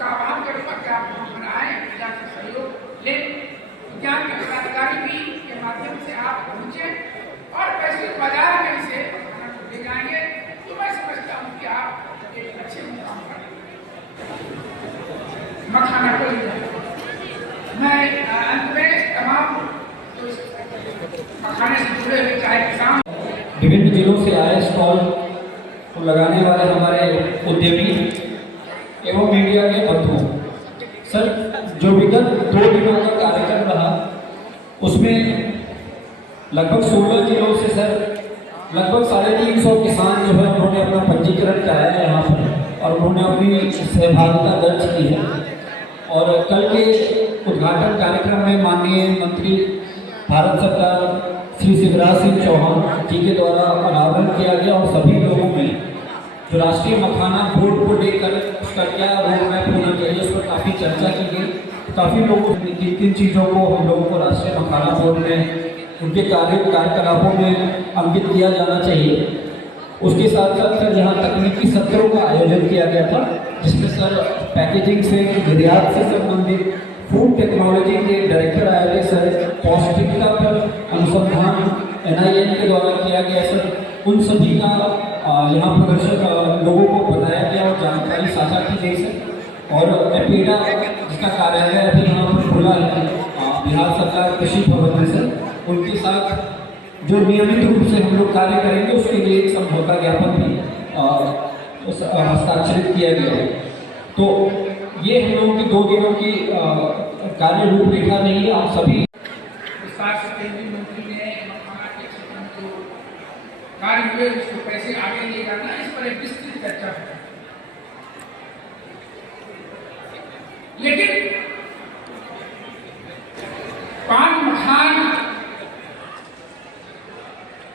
उनका आह्वान करूँगा कि आप वहाँ पर आए, प्रजा का सहयोग लें, विज्ञान के पदाधिकारी भी के माध्यम से आप पहुँचे और वैश्विक बाजार में इसे मखाना को ले जाएंगे। तो मैं समझता हूँ कि आप एक अच्छे मुकाम पर मखाना को ले जाएंगे। मैं अंत में तमाम मखाने से जुड़े हुए चाहे किसान, विभिन्न जिलों से आए स्टॉल को लगाने वाले हमारे उद्यमी एवं मीडिया के बंधुओं, सर जो विगत 2 दिनों का कार्यक्रम रहा उसमें लगभग 16 जिलों से सर लगभग 350 किसान जो है उन्होंने अपना पंजीकरण कराया है यहाँ पर और उन्होंने अपनी सहभागिता दर्ज की है। और कल के उद्घाटन कार्यक्रम में माननीय मंत्री भारत सरकार श्री शिवराज सिंह चौहान जी के द्वारा अनावरण किया गया और सभी लोगों में जो राष्ट्रीय मखाना बोर्ड को लेकर उसका क्या रोड मैप होना चाहिए उस पर काफ़ी चर्चा की गई। काफ़ी लोगों ने किन चीज़ों को हम लोगों को राष्ट्रीय मखाना बोर्ड में उनके कार्यकलापों में अंकित किया जाना चाहिए। उसके साथ साथ सर यहाँ तकनीकी सत्रों का आयोजन किया गया था जिसमें सर पैकेजिंग से निर्यात से संबंधित फूड टेक्नोलॉजी के डायरेक्टर आए हुए सर, पौष्टिकता पर अनुसंधान NIN के द्वारा किया गया सर, उन सभी का यहाँ प्रदर्शन लोगों को बताया गया और जानकारी साझा की गई सर। और एपेडा जिसका कार्यालय अभी यहाँ पर खुला है बिहार सरकार कृषि भवन में सर, उनके साथ जो नियमित रूप से हम लोग कार्य करेंगे उसके लिए एक समझौता ज्ञापन भी हस्ताक्षरित किया गया है। तो ये हम लोगों की 2 दिनों की कार्य रूपरेखा नहीं है। आप सभी विस्तार से केंद्रीय मंत्री ने मखाना के क्षेत्र में जो कार्य हुए उसको कैसे आगे ले जाना इस पर एक विस्तृत चर्चा है। लेकिन पान मखान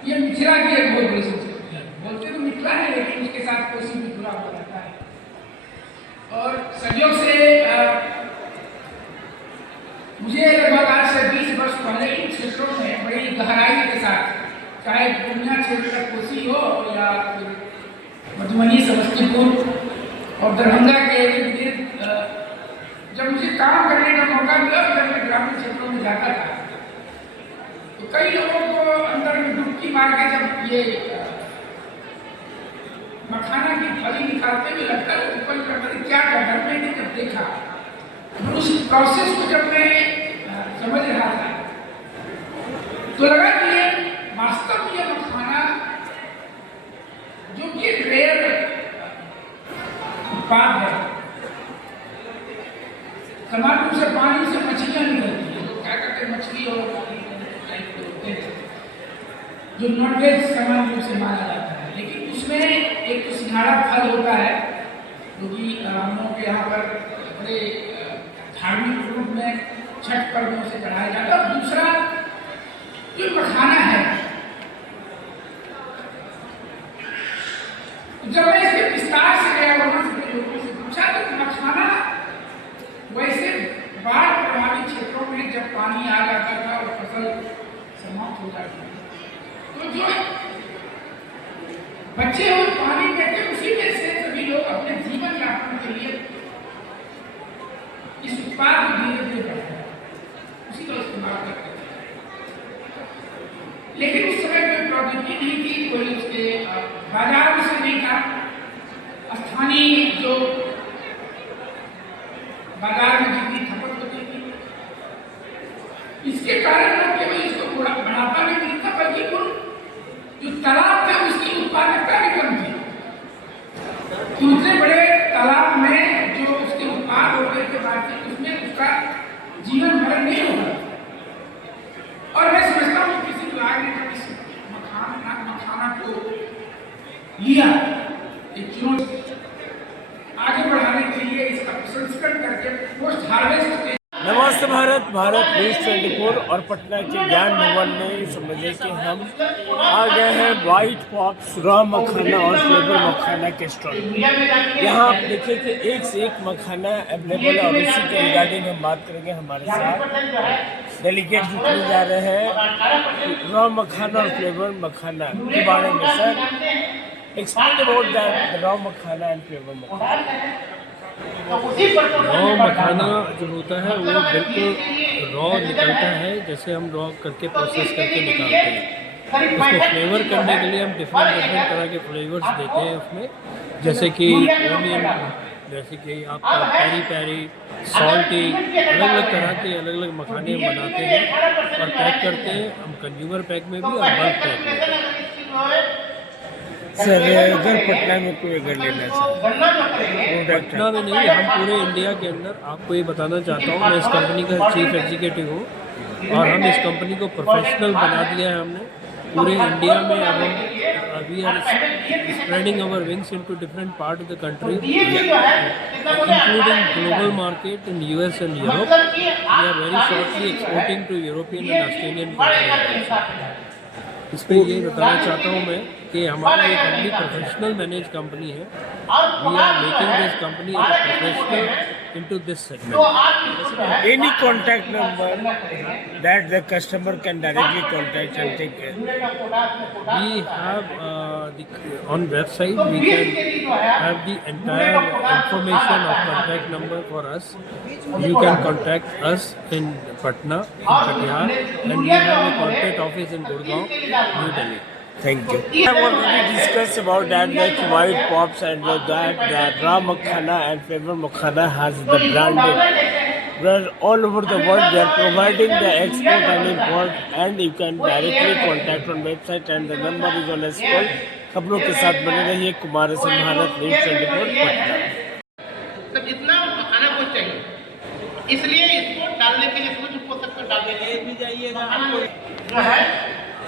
ये मिथिला की एक बहुत बड़ी संस्कृति है। बोलते तो मिथिला है लेकिन उसके साथ कोसी भी जुड़ा हुआ रहता है। और सदियों से मुझे लगभग आज से 20 वर्ष पहले इन क्षेत्रों में बड़ी गहराई के साथ, चाहे पूर्णिया क्षेत्र का कोसी हो या मधुबनी, समस्तीपुर और दरभंगा के जब मुझे काम करने का मौका मिला जब मैं ग्रामीण क्षेत्रों में जाता था तो कई लोगों को अंदर में डुबकी मार के जब ये मखाना की फली निकालते हुए लगता है ऊपर करते क्या घर में जब देखा तो उस प्रोसेस को जब मैं समझ रहा था तो लगा कि ये वास्तव में ये मखाना जो कि रेयर उत्पाद है, समान रूप से पानी से मछलियां निकलती है, तो क्या करते मछली और जो नॉनवेज समान रूप से माना जाता है। लेकिन उसमें एक तो सिंघाड़ा फल होता है जो कि हम लोगों के यहाँ पर बड़े धार्मिक रूप में छठ पर्वों से चढ़ाया जाता है। और दूसरा जो मखाना है, जब मैं इसके विस्तार से गया वहां से लोगों से पूछा तो मखाना वैसे बाढ़ प्रभावित क्षेत्रों में जब पानी आ जाता था और फसल समाप्त हो जाती थी तो जो बच्चे और पानी देते उसी में से सभी लोग अपने जीवन यापन के लिए इस उत्पाद को धीरे धीरे बढ़ते हैं, उसी का इस्तेमाल करते हैं। लेकिन उस समय कोई प्रौद्योगिकी नहीं थी, कोई उसके बाजार से नहीं था। स्थानीय जो बाजार में जितनी खपत होती थी इसके कारण न केवल इसको बढ़ावा नहीं मिलता बल्कि उन जो तालाब थे उसकी उत्पादकता भी कम थी। दूसरे बड़े तालाब में जो उसके उत्पाद होने के बाद उसमें उसका जीवन भर नहीं होगा। और मैं समझता हूँ किसी विभाग ने जब इस मखाना को लिया एक चुनौती आगे बढ़ाने के लिए इसका प्रसंस्करण करके पोस्ट हार्वेस्ट। नमस्ते भारत, भारत न्यूज़ 24 और पटना के ज्ञान भवन में समझिए कि हम आ गए हैं व्हाइट फॉक्स रॉ मखाना और फ्लेवर मखाना के स्टॉल। यहाँ आप देखिए कि एक से एक मखाना अवेलेबल है और इसी के रिगार्डिंग हम बात करेंगे। हमारे साथ डेलीगेट जुटने जा रहे हैं रॉ मखाना और फ्लेवर मखाना के बारे में। Sir, explain about the raw makhana and flavour makhana. Raw makhana जो होता है वो बिल्कुल रॉ निकलता है, जैसे हम रॉ करके प्रोसेस करके निकालते हैं। उसको फ्लेवर करने के लिए हम डिफरेंट तरह के फ्लेवर्स देते हैं उसमें, जैसे कि ओनियन, जैसे कि आपका पेरी पेरी, सॉल्टी, अलग अलग तरह के अलग अलग मखाने हम बनाते हैं और पैक करते हैं हम कंज्यूमर पैक में भी और बल्क पैक में। सर अगर पटना में कोई अगर लेना चाहे प्रोडक्ट पटना में नहीं, हम पूरे इंडिया के अंदर आपको ये बताना चाहता हूँ, मैं इस कंपनी का चीफ एग्जीक्यूटिव हूँ और हम इस कंपनी को प्रोफेशनल बना दिया है हमने पूरे इंडिया में। अब हम we are spreading our wings into different part of the country including global market in US and Europe. We are very shortly exporting to European and Australian countries. इस पर ये बताना चाहता हूँ मैं कि हमारी ये कंपनी प्रोफेशनल मैनेज कंपनी है। We are making this company professional into this segment. Any contact number that the customer can directly contact and take care? We have on website we can have the entire information of contact number for us. You can contact us in Patna, in Katihar, and we have a corporate office in Gurgaon, New Delhi. Thank you. I have already discussed about that, like white pops and that raw makhana and flavor makhana has the branded. Where all over the world they are providing the export and import, and you can directly contact on website and the number is on scroll. खबरों के साथ बने रहिए। Kumar Singh, Bharat news 24 Patna. मतलब जितना खाना को चाहिए, इसलिए इसको डालने के लिए कुछ पोषक तो डालने के लिए भी जाइएगा आपको है।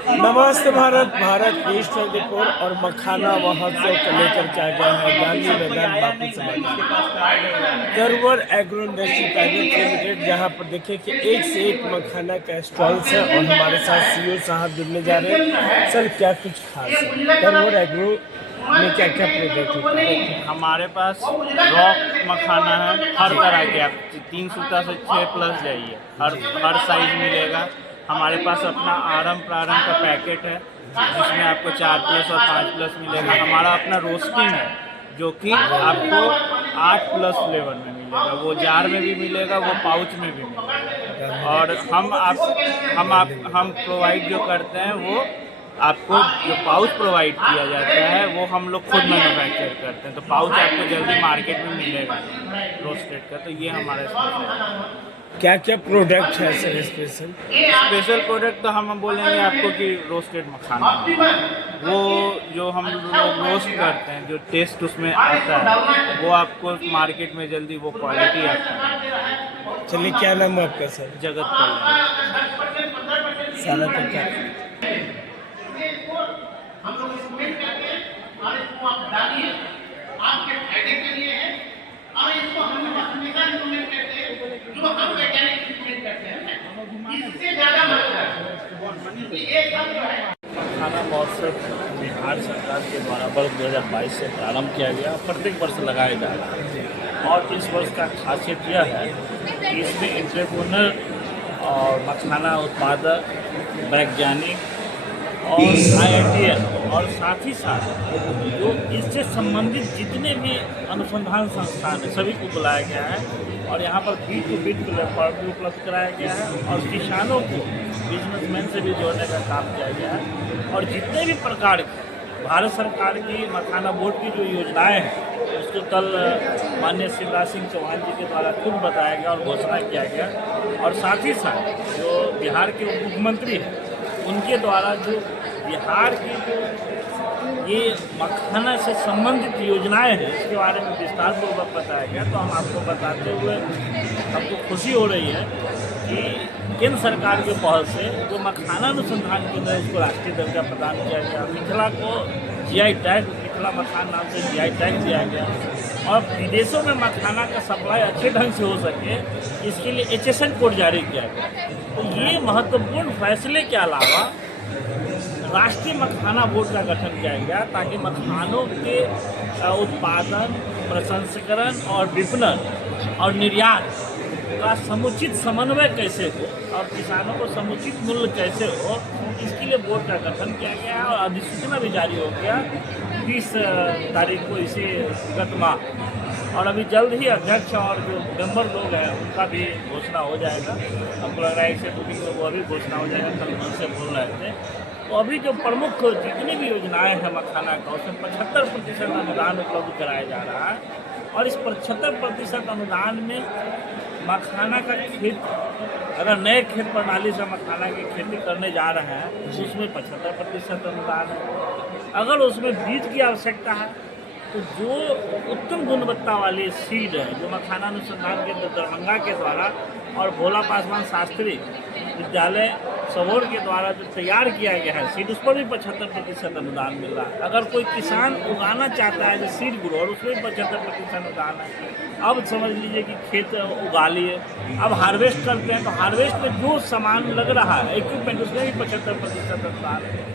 नमस्ते भारत, भारत न्यूज़ 24 और मखाना महोत्सव को लेकर के आ गया है गांधी मैदान बापू समाज गरवर एग्रो इंडस्ट्री प्राइवेट लिमिटेड, जहां पर देखिए कि एक से एक मखाना का स्टॉल्स है और हमारे साथ सीईओ साहब जुड़ने जा रहे हैं। सर क्या कुछ खास है गरवर एग्रो में, क्या क्या प्रोडक्ट है? हमारे पास रॉ मखाना है हर तरह के, आप 3 सूता से 6+ जाइए, हर साइज मिलेगा। हमारे पास अपना आरंभ प्रारंभ का पैकेट है जिसमें आपको 4+ और 5+ मिलेगा। हमारा अपना रोस्टिंग है जो कि आपको 8+ फ्लेवर में मिलेगा, वो जार में भी मिलेगा, वो पाउच में भी मिलेगा। और हम प्रोवाइड जो करते हैं वो आपको जो पाउच प्रोवाइड किया जाता है वो हम लोग खुद मैन्युफैक्चर करते हैं, तो पाउच आपको जल्दी मार्केट में मिलेगा रोस्टेड का। तो ये हमारा स्पेशल क्या क्या प्रोडक्ट है सर स्पेशल प्रोडक्ट? तो हम बोलेंगे आपको कि रोस्टेड मखाना, वो जो हम लोग रोस्ट करते हैं, जो टेस्ट उसमें आता है वो आपको मार्केट में जल्दी वो क्वालिटी आता है। चलिए, क्या नाम है आपका सर? जगत कल्याण। सारा तक हम लोग इसमें करके और इसको आप डालिए, आपके फायदे के लिए है। और इसको हम हमेशा इम्प्लीमेंट करते हैं जो हम वैज्ञानिक इम्प्लीमेंट करते हैं, इससे ज़्यादा मात्रा है। ये सब जो है मखाना महोत्सव बिहार सरकार के द्वारा वर्ष 2022 से प्रारंभ किया गया, प्रत्येक वर्ष लगाया जा रहा है। और इस वर्ष का खासियत यह है कि इसमें एंटरप्रेन्योर और मखाना उत्पादक, वैज्ञानिक और IITian और साथ ही साथ जो इससे संबंधित जितने भी अनुसंधान संस्थान हैं सभी को बुलाया गया है और यहाँ पर बीट टू बीट प्लेटफॉर्म भी उपलब्ध कराया गया है और किसानों को बिजनेसमैन से भी जोड़ने का काम किया गया है। और जितने भी प्रकार की भारत सरकार की मखाना बोर्ड की जो योजनाएं हैं उसको कल माननीय शिवराज सिंह चौहान जी के द्वारा खुद बताया गया और घोषणा किया गया। और साथ ही साथ जो बिहार के उप मुख्यमंत्री हैं उनके द्वारा जो बिहार की जो ये मखाना से संबंधित योजनाएं हैं इसके बारे में विस्तार पूर्वक बताया गया। तो हम आपको बताते हुए हमको खुशी हो रही है कि केंद्र सरकार के पहल से जो मखाना अनुसंधान केंद्र है उसको राष्ट्रीय दर्जा प्रदान किया गया। मिथिला को GI टैग, मिथिला मखान नाम से GI टैग दिया गया और विदेशों में मखाना का सप्लाई अच्छे ढंग से हो सके इसके लिए HSN कोड जारी किया गया। तो ये महत्वपूर्ण फैसले के अलावा राष्ट्रीय मखाना बोर्ड का गठन किया गया ताकि मखानों के उत्पादन, प्रसंस्करण और विपणन और निर्यात का समुचित समन्वय कैसे हो और किसानों को समुचित मूल्य कैसे हो, इसके लिए बोर्ड का गठन किया गया और अधिसूचना भी जारी हो गया 20 तारीख को इसी गत माह। और अभी जल्द ही अध्यक्ष और जो मेंबर लोग हैं उनका भी घोषणा हो जाएगा। हमको लग रहा है इससे 2 दिन में वो अभी घोषणा हो जाएगा, कल मन से बोल रहे थे। तो अभी जो प्रमुख जितनी भी योजनाएं हैं मखाना का, उसमें 75% अनुदान उपलब्ध कराया जा रहा है। और इस 75% अनुदान में मखाना का खेत, अगर नए खेत प्रणाली से मखाना की खेती करने जा रहे हैं तो उसमें 75% अनुदान है। अगर उसमें बीज की आवश्यकता है तो जो उत्तम गुणवत्ता वाली सीड है जो मखाना अनुसंधान केंद्र दरभंगा के द्वारा और भोला पासवान शास्त्री विद्यालय सबौर के द्वारा जो तैयार किया गया है सीड, उस पर भी 75% अनुदान मिल रहा है। अगर कोई किसान उगाना चाहता है जो सीड ग्रोअर, उसमें भी 75% अनुदान है। अब समझ लीजिए कि खेत उगा लिए, अब हार्वेस्ट करते हैं तो हार्वेस्ट में जो सामान लग रहा है इक्विपमेंट, उसमें भी 75% अनुदान है।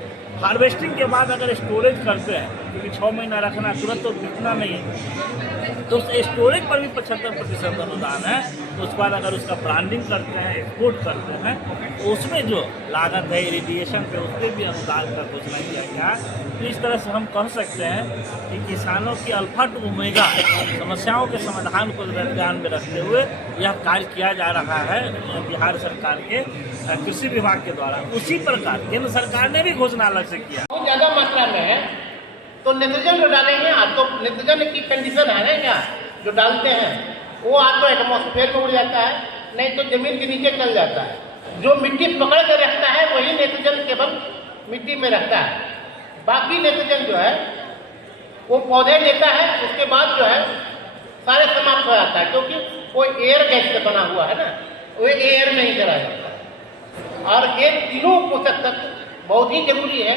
हार्वेस्टिंग के बाद अगर स्टोरेज करते हैं, क्योंकि 6 महीना रखना तुरंत तो बिकना नहीं है, तो उस स्टोरेज पर भी 75% अनुदान है। तो उसके बाद अगर उसका ब्रांडिंग करते हैं, एक्सपोर्ट करते हैं, तो उसमें जो लागत है इरिगेशन पे, उस पर भी अनुदान का घोषणा किया गया है। तो इस तरह से हम कह सकते हैं कि किसानों की अल्फा टू ओमेगा समस्याओं के समाधान को ध्यान में रखते हुए यह कार्य किया जा रहा है बिहार सरकार के कृषि विभाग के द्वारा। उसी प्रकार केंद्र सरकार ने भी घोषणा अलग से किया। बहुत ज़्यादा मात्रा में है तो नाइट्रोजन जो डालेंगे, तो नाइट्रोजन की कंडीशन है ना, क्या जो डालते हैं वो तो एटमॉस्फेयर में उड़ जाता है, नहीं तो जमीन के नीचे चल जाता है। जो मिट्टी पकड़ कर रखता है वही नाइट्रोजन केवल मिट्टी में रहता है, बाकी नाइट्रोजन जो है वो पौधे लेता है, उसके बाद जो है सारे समाप्त हो जाता है, क्योंकि वो एयर गैस से बना हुआ है ना, वो एयर में ही चला जाता है। और ये तीनों पोषक तत्व बहुत ही जरूरी है।